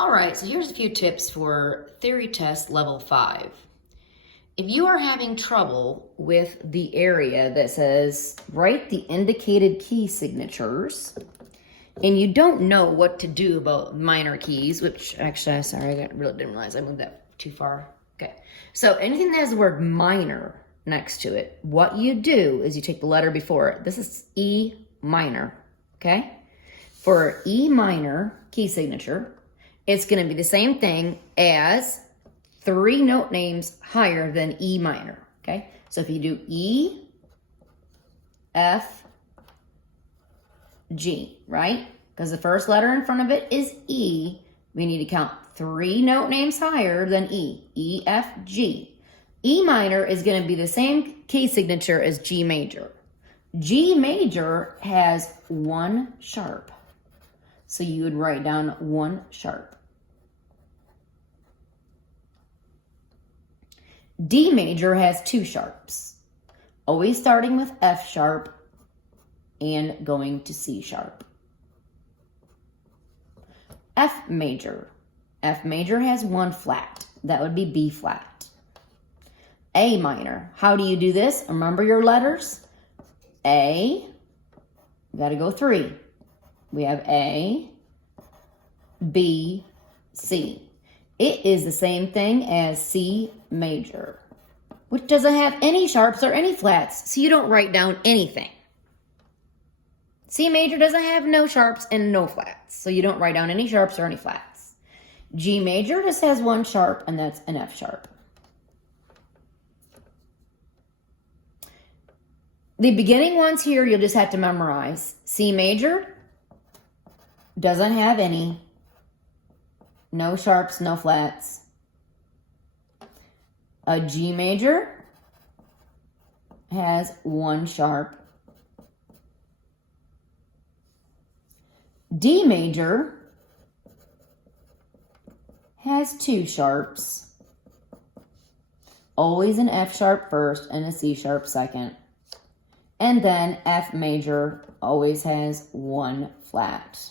All right, so here's a few tips for theory test level 5. If you are having trouble with the area that says write the indicated key signatures, and you don't know what to do about minor keys, which actually, sorry, really didn't realize I moved that too far. Okay, so anything that has the word minor next to it, what you do is you take the letter before it. This is E minor, okay? For E minor key signature, it's going to be the same thing as 3 note names higher than E minor, okay? So if you do E, F, G, right? Because the first letter in front of it is E, we need to count 3 note names higher than E, E, F, G. E minor is going to be the same key signature as G major. G major has 1 sharp. So you would write down 1 sharp. D major has 2 sharps, always starting with F sharp and going to C sharp. F major has 1 flat, that would be B flat. A minor, how do you do this? Remember your letters? A, we got to go 3. We have A, B, C. It is the same thing as C major, which doesn't have any sharps or any flats, so you don't write down anything. C major doesn't have no sharps and no flats, so you don't write down any sharps or any flats. G major just has 1 sharp, and that's an F sharp. The beginning ones here, you'll just have to memorize. C major doesn't have any. No sharps, no flats. A G major has 1 sharp. D major has 2 sharps. Always an F sharp first and a C sharp second. And then F major always has 1 flat.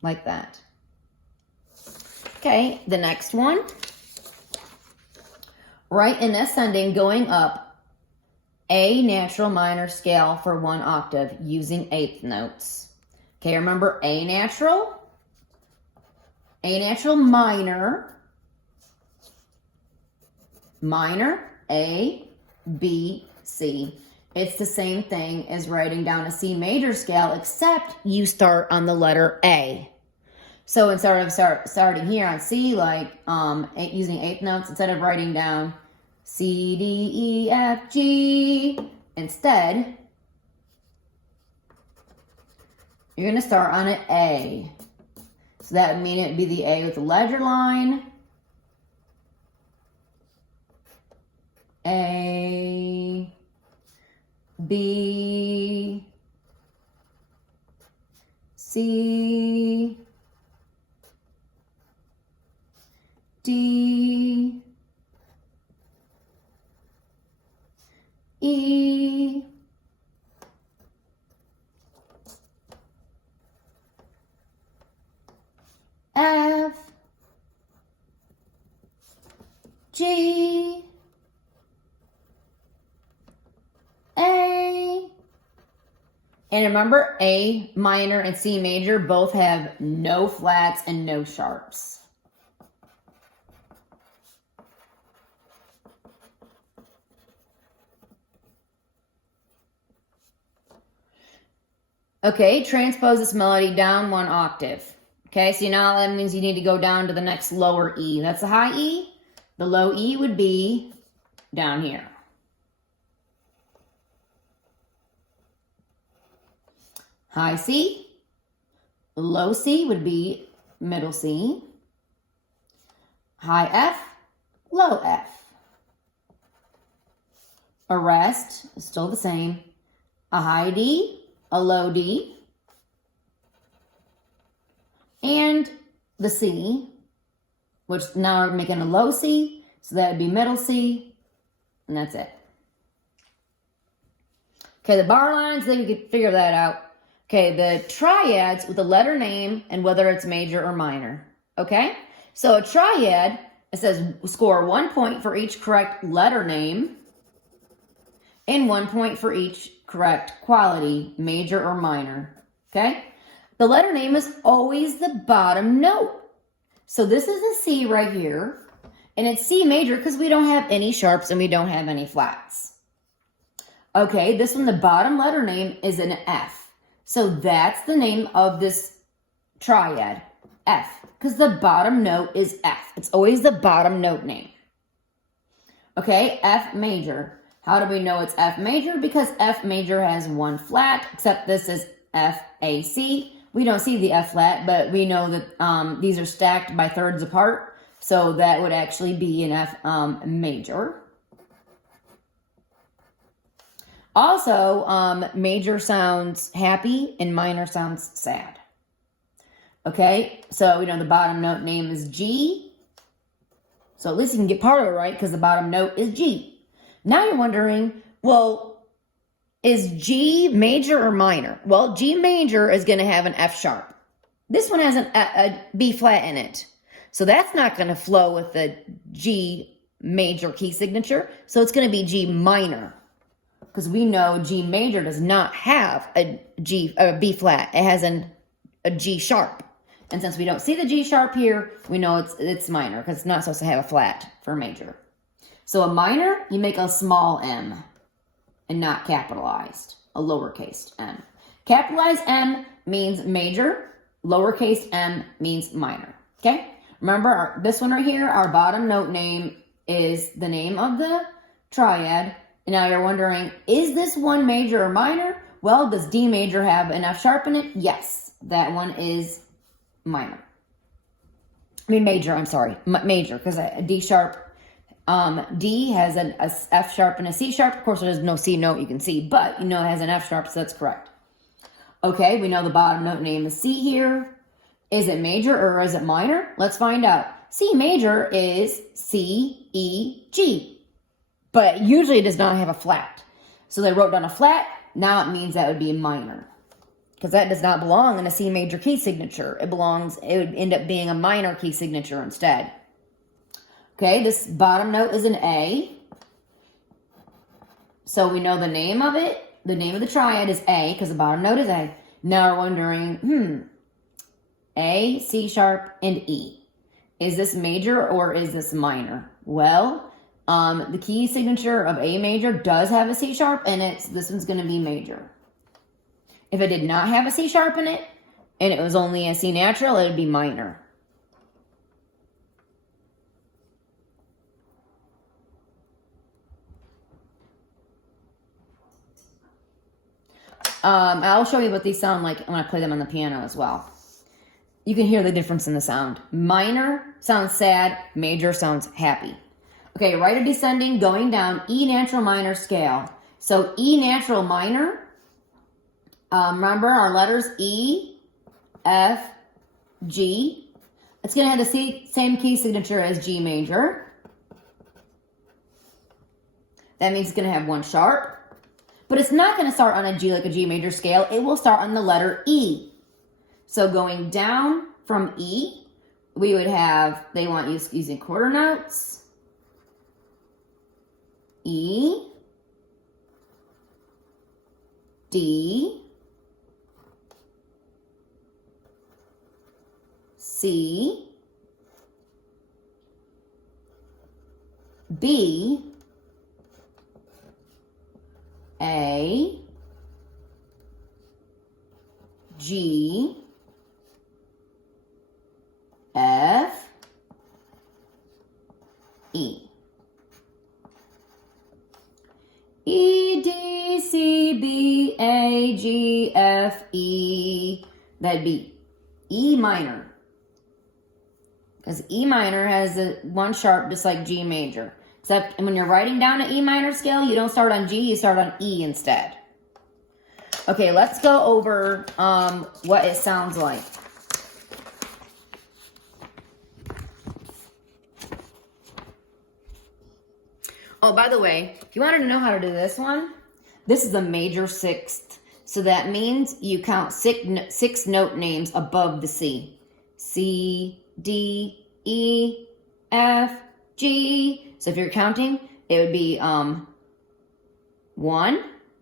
Like that. Okay, the next one. Write in ascending going up A natural minor scale for 1 octave using 8th notes. Okay, remember A natural minor, A, B, C. It's the same thing as writing down a C major scale, except you start on the letter A. So instead of starting here on C, like using 8th notes, instead of writing down C, D, E, F, G, instead, you're going to start on an A. So that would mean it would be the A with the ledger line. A, B, C, D, E, F, G, A. And remember, A minor and C major both have no flats and no sharps. Okay, transpose this melody down 1 octave. Okay, so now that means you need to go down to the next lower E. That's the high E. The low E would be down here. High C. Low C would be middle C. High F, low F. A rest is still the same. A high D, a low D, and the C, which now we're making a low C, so that would be middle C, and that's it. Okay, the bar lines, then you can figure that out. Okay, the triads with the letter name and whether it's major or minor. Okay, so a triad, it says score 1 point for each correct letter name and 1 point for each correct quality, major or minor. Okay, the letter name is always the bottom note. So this is a C right here, and it's C major because we don't have any sharps and we don't have any flats. Okay, this one, the bottom letter name is an F. So that's the name of this triad, F, because the bottom note is F. It's always the bottom note name. Okay, F major. How do we know it's F major? Because F major has one flat, except this is F, A, C. We don't see the F flat, but we know that these are stacked by thirds apart. So that would actually be an F major. Also, major sounds happy and minor sounds sad. Okay, so we know the bottom note name is G. So at least you can get part of it right because the bottom note is G. Now you're wondering, well, is G major or minor? Well, G major is going to have an F sharp. This one has a B flat in it. So that's not going to flow with the G major key signature. So it's going to be G minor. Because we know G major does not have a B flat. It has a G sharp. And since we don't see the G sharp here, we know it's minor because it's not supposed to have a flat for major. So a minor, you make a small m and not capitalized, a lowercase m. Capitalized M means major, lowercase m means minor. Okay? Remember, this one right here, our bottom note name is the name of the triad. And now you're wondering, is this one major or minor? Well, does D major have an F sharp in it? Yes, that one is minor. Major, I'm sorry. Major, because a D sharp, D has an F sharp and a C sharp. Of course, there's no C note you can see, but you know it has an F sharp, so that's correct. Okay, we know the bottom note name is C here. Is it major or is it minor? Let's find out. C major is C, E, G. But usually it does not have a flat. So they wrote down a flat. Now it means that would be a minor. Because that does not belong in a C major key signature. It would end up being a minor key signature instead. Okay, this bottom note is an A. So we know the name of it. The name of the triad is A because the bottom note is A. Now we're wondering, A, C sharp, and E. Is this major or is this minor? Well, the key signature of A major does have a C sharp, and this one's going to be major. If it did not have a C sharp in it, and it was only a C natural, it would be minor. I'll show you what these sound like when I play them on the piano as well. You can hear the difference in the sound. Minor sounds sad, major sounds happy. Okay, right or descending, going down, E natural minor scale. So E natural minor, remember our letters E, F, G. It's going to have the same key signature as G major. That means it's going to have one sharp. But it's not going to start on a G like a G major scale. It will start on the letter E. So going down from E, we would have, they want you using quarter notes. E, D, C, B, A, G, F, E. E, D, C, B, A, G, F, E. That'd be E minor. Because E minor has one sharp just like G major. Except when you're writing down an E minor scale, you don't start on G, you start on E instead. Okay, let's go over what it sounds like. Oh, by the way, if you wanted to know how to do this one, this is a major sixth. So that means you count six note names above the C. C, D, E, F, G. So if you're counting, it would be 1,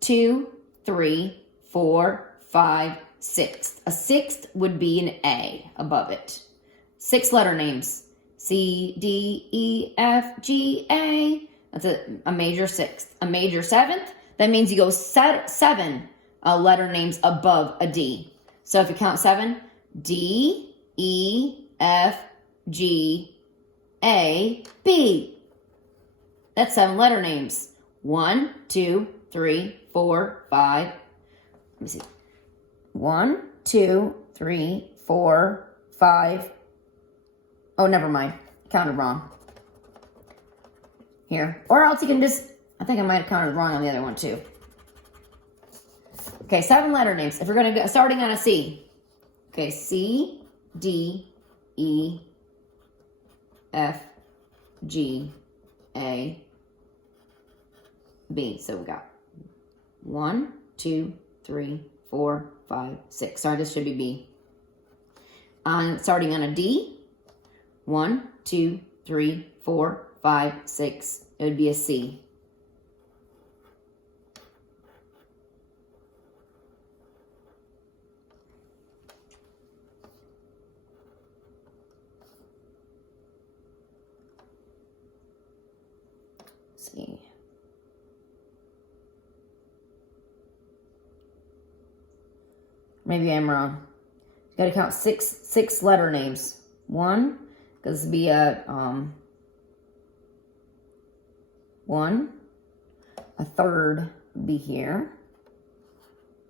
2, 3, 4, 5, 6. A sixth would be an A above it. 6 letter names. C, D, E, F, G, A. That's a major sixth. A major seventh, that means you go 7 letter names above a D. So if you count 7, D, E, F, G, A, B. That's 7 letter names. 1, 2, 3, 4, 5. Let me see. 1, 2, 3, 4, 5. Oh, never mind. Counted wrong. Here. Or else you can just, I think I might have counted wrong on the other one too. Okay, 7 letter names. If we're going to go, starting on a C. Okay, C, D, E, F, G, A, B. So we got 1, 2, 3, 4, 5, 6. Sorry, this should be B. Starting on a D. 1, 2, 3, 4, 5, 6. It would be a C. See. Maybe I'm wrong. You gotta count six letter names. 1, because it'd be a 1. A third would be here.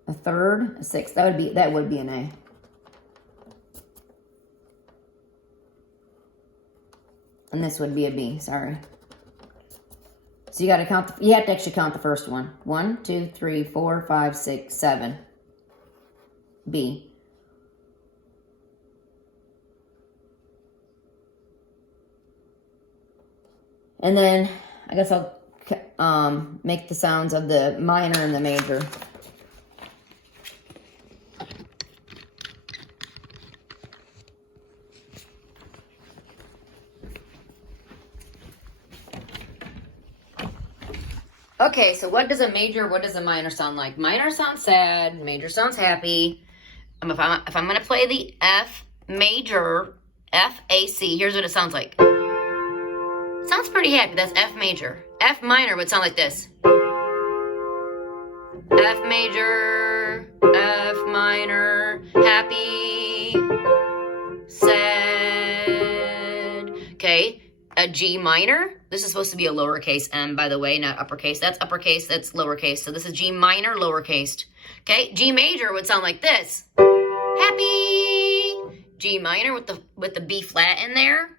A third, a sixth. That would be an A. And this would be a B. Sorry. So you got to count. You have to actually count the first one. 1, 2, 3, 4, 5, 6, 7. B. And then I guess I'll make the sounds of the minor and the major. Okay, so what does a major, what does a minor sound like? Minor sounds sad, major sounds happy. If I'm going to play the F major, F, A, C, here's what it sounds like. It sounds pretty happy. That's F major. F minor would sound like this. F major, F minor, happy, sad. Okay, a G minor. This is supposed to be a lowercase m, by the way, not uppercase. That's uppercase, that's lowercase. So this is G minor, lowercase. Okay, G major would sound like this. Happy. G minor with the B flat in there.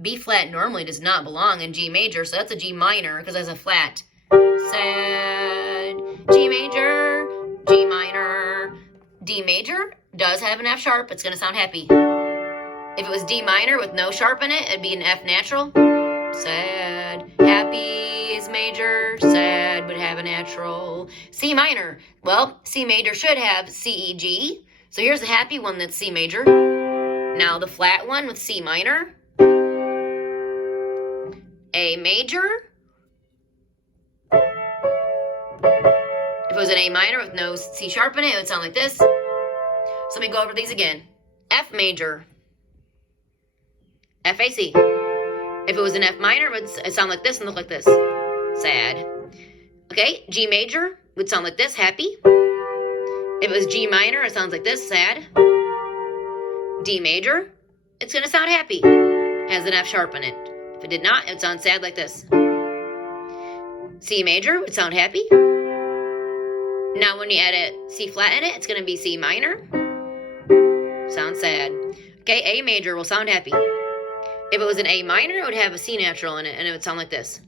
B flat normally does not belong in G major, so that's a G minor because that's a flat. Sad. G major, G minor. D major does have an F sharp. It's going to sound happy. If it was D minor with no sharp in it, it'd be an F natural. Sad. Happy is major. Sad would have a natural. C minor. Well, C major should have C, E, G. So here's the happy one that's C major. Now the flat one with C minor. A major. If it was an A minor with no C sharp in it, it would sound like this. So let me go over these again. F major. F, A, C. If it was an F minor, it would sound like this and look like this. Sad. Okay, G major would sound like this, happy. If it was G minor, it sounds like this, sad. D major, it's going to sound happy. Has an F sharp in it. If it did not, it would sound sad like this. C major would sound happy. Now when you add a C flat in it, it's going to be C minor. Sounds sad. Okay, A major will sound happy. If it was an A minor, it would have a C natural in it, and it would sound like this.